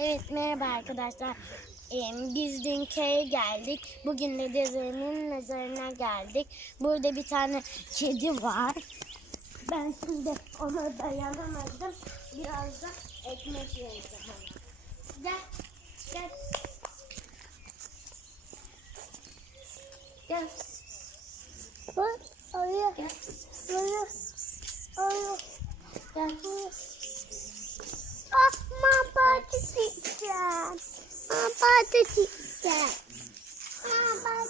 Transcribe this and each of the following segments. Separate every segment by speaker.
Speaker 1: Evet merhaba arkadaşlar. Ee, Biz dün köye geldik. Bugün de dedemin mezarına geldik. Burada bir tane kedi var. Ben şimdi ona dayanamadım. Biraz da ekmek yiyeceğim ona. Gel. Gel. Gel. Oraya. Gel. Oraya. Oraya. Gel. Ah, mama çiçekler. Mama çiçekler. Mama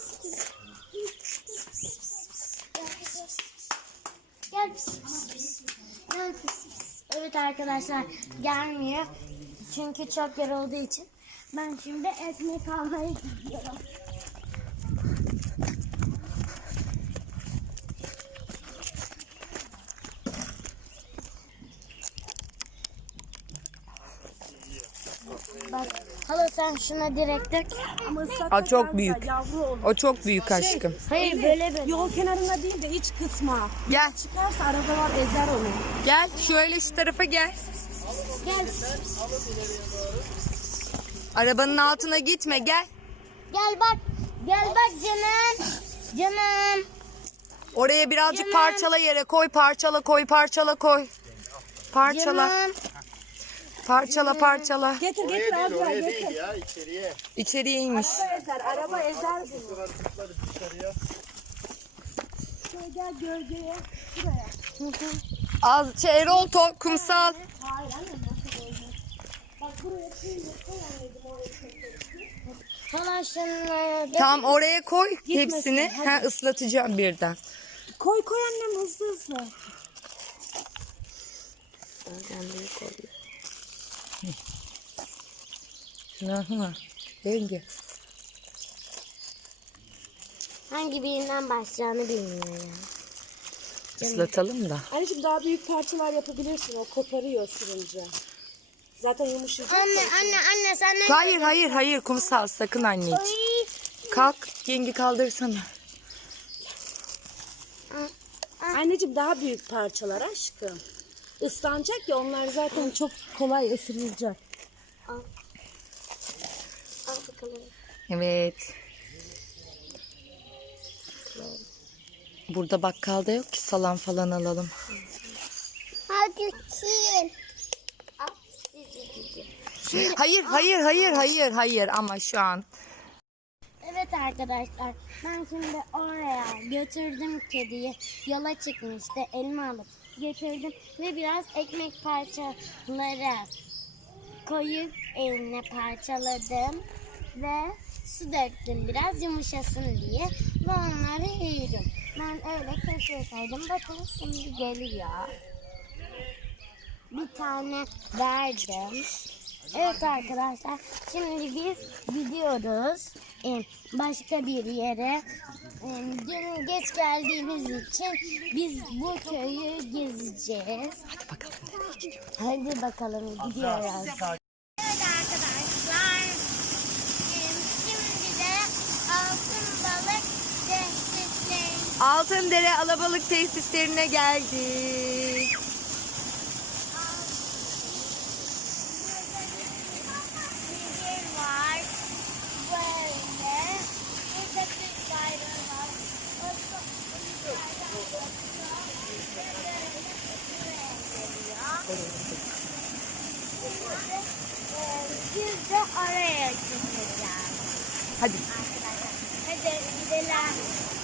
Speaker 1: Gel. Evet arkadaşlar gelmiyor. Çünkü çok yer olduğu için. Ben şimdi ekmek almaya gidiyorum. Bak hala sen şuna direkt dök.
Speaker 2: Aa, çok büyük.
Speaker 3: Yavru olur.
Speaker 2: O çok büyük aşkım.
Speaker 1: Hayır böyle böyle.
Speaker 3: Yol kenarına değil de iç kısma.
Speaker 2: Gel.
Speaker 3: Çıkarsa arabalar ezer onu.
Speaker 2: Gel şöyle şu tarafa gel.
Speaker 1: Gel.
Speaker 2: Arabanın altına gitme gel.
Speaker 1: Gel bak. Gel bak canım. Canım.
Speaker 2: Oraya birazcık
Speaker 1: Canım.
Speaker 2: parçala yere koy parçala koy parçala koy. Parçala
Speaker 1: Canım.
Speaker 2: Parçala parçala.
Speaker 3: Getir getir
Speaker 4: Oraya
Speaker 3: getir.
Speaker 4: değil ya içeriye.
Speaker 2: İçeriye inmiş.
Speaker 3: Araba ezer, araba ezer bunu. Şöyle gel gölgeye. Şuraya.
Speaker 2: Az şey, Erol to kumsal.
Speaker 3: Hayır anne nasıl olmaz. Bak buraya şimdi koy anneciğim oraya.
Speaker 1: Hala şunu dök.
Speaker 2: Tam oraya koy
Speaker 3: Gitmesin,
Speaker 2: hepsini.
Speaker 3: hadi.
Speaker 2: Ha ıslatacağım birden.
Speaker 3: Koy koy annem hızlı hızlı.
Speaker 2: Şuna. Denge.
Speaker 1: Hangi birinden başlayacağını bilmiyorum.
Speaker 2: Islatalım da.
Speaker 3: Anneciğim daha büyük parçalar yapabilirsin. O koparıyor sürünce. Zaten yumuşacık.
Speaker 1: Anne anne anne sen ne?
Speaker 2: Hayır hayır hayır kumsal sakın anneciğim. Kalk yengi kaldırsana.
Speaker 3: Anneciğim daha büyük parçalar aşkım. Islanacak ya onlar zaten çok kolay ısırılacak.
Speaker 1: Al bakalım.
Speaker 2: Evet. Burada bakkalda yok ki salam falan alalım.
Speaker 1: Hadi çiğ.
Speaker 2: Hayır hayır hayır hayır hayır ama şu an.
Speaker 1: Arkadaşlar ben şimdi oraya götürdüm kediyi yola çıkmıştı elma alıp götürdüm ve biraz ekmek parçaları koyup eline parçaladım ve su döktüm biraz yumuşasın diye ve onları yiyorum. Ben öyle kesiyorsaydım bakın şimdi geliyor. Bir tane verdim. Evet arkadaşlar şimdi biz gidiyoruz başka bir yere. Ee, Dün geç geldiğimiz için biz bu köyü gezeceğiz.
Speaker 2: Hadi bakalım.
Speaker 1: Hadi bakalım gidiyoruz. Evet arkadaşlar şimdi de altın balık
Speaker 2: Altındere alabalık tesislerine geldik. Haji,
Speaker 1: Haji.